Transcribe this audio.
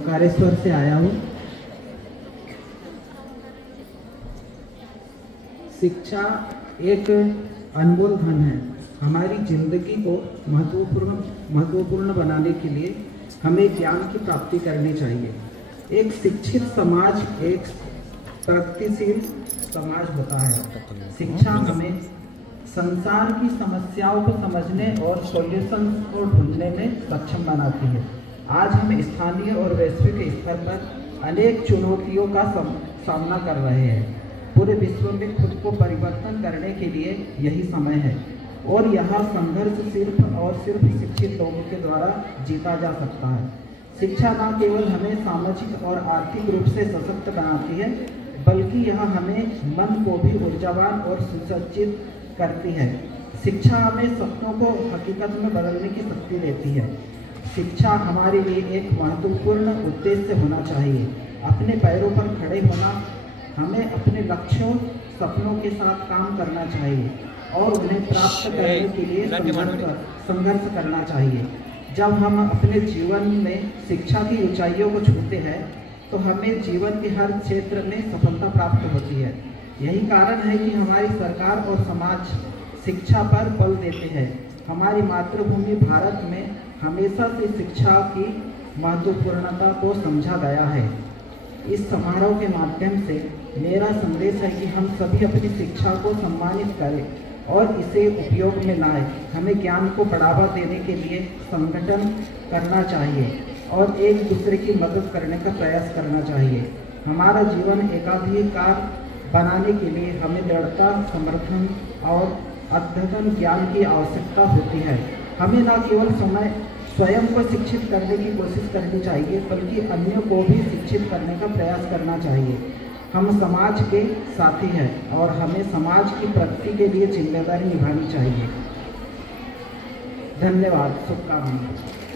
कारेश्वर से आया हूँ। शिक्षा एक अनमोल धन है। हमारी जिंदगी को महत्वपूर्ण बनाने के लिए हमें ज्ञान की प्राप्ति करनी चाहिए। एक शिक्षित समाज एक प्रगतिशील समाज होता है। शिक्षा हमें संसार की समस्याओं को समझने और सॉल्यूशन को ढूंढने में सक्षम बनाती है। आज हम स्थानीय और वैश्विक स्तर पर अनेक चुनौतियों का सामना कर रहे हैं। पूरे विश्व में खुद को परिवर्तन करने के लिए यही समय है और यह संघर्ष सिर्फ शिक्षित लोगों के द्वारा जीता जा सकता है। शिक्षा न केवल हमें सामाजिक और आर्थिक रूप से सशक्त बनाती है, बल्कि यह हमें मन को भी ऊर्जावान और सुसज्जित करती है। शिक्षा हमें सपनों को हकीकत में बदलने की शक्ति देती है। शिक्षा हमारे लिए एक महत्वपूर्ण उद्देश्य होना चाहिए। अपने पैरों पर खड़े होना, हमें अपने लक्ष्यों सपनों के साथ काम करना चाहिए और उन्हें प्राप्त करने के लिए संघर्ष करना चाहिए। जब हम अपने जीवन में शिक्षा की ऊंचाइयों को छूते हैं तो हमें जीवन के हर क्षेत्र में सफलता प्राप्त होती है। यही कारण है कि हमारी सरकार और समाज शिक्षा पर बल देते हैं। हमारी मातृभूमि भारत में हमेशा से शिक्षा की महत्वपूर्णता को समझा गया है। इस समारोह के माध्यम से मेरा संदेश है कि हम सभी अपनी शिक्षा को सम्मानित करें और इसे उपयोग में लाएं। हमें ज्ञान को बढ़ावा देने के लिए संगठन करना चाहिए और एक दूसरे की मदद करने का प्रयास करना चाहिए। हमारा जीवन एकाधिकार बनाने के लिए हमें दृढ़ता, समर्थन और अद्यतन ज्ञान की आवश्यकता होती है। हमें न केवल स्वयं को शिक्षित करने की कोशिश करनी चाहिए, बल्कि अन्यों को भी शिक्षित करने का प्रयास करना चाहिए। हम समाज के साथी हैं और हमें समाज की प्रगति के लिए जिम्मेदारी निभानी चाहिए। धन्यवाद। शुभकामनाएं।